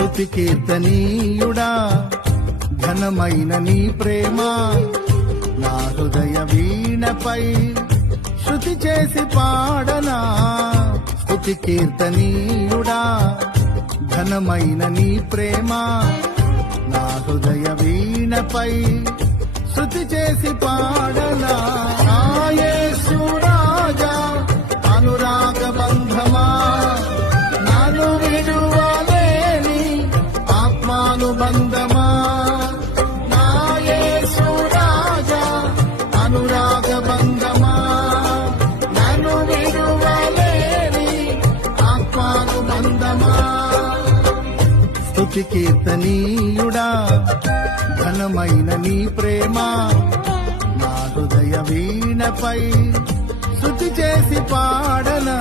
స్తుతి కీర్తనీయుడా ఘనమైన నీ ప్రేమ నా హృదయ వీణపై శృతి చేసి పాడనా. స్తుతి కీర్తనీయుడా ఘనమైన నీ ప్రేమ నా హృదయ వీణపై శృతి చేసి పాడనా. యేసు రాజా అనురాగ బంధమా నన్ను విడువలేని ఆత్మానుబంధమా. నా యేసు రాజా అనురాగ బంధమా నన్ను విడువలేని ఆత్మానుబంధమా. స్తుతి కీర్తనీయుడా ఘనమైన నీ ప్రేమ నా హృదయ వీణపై శృతి చేసి పాడనా.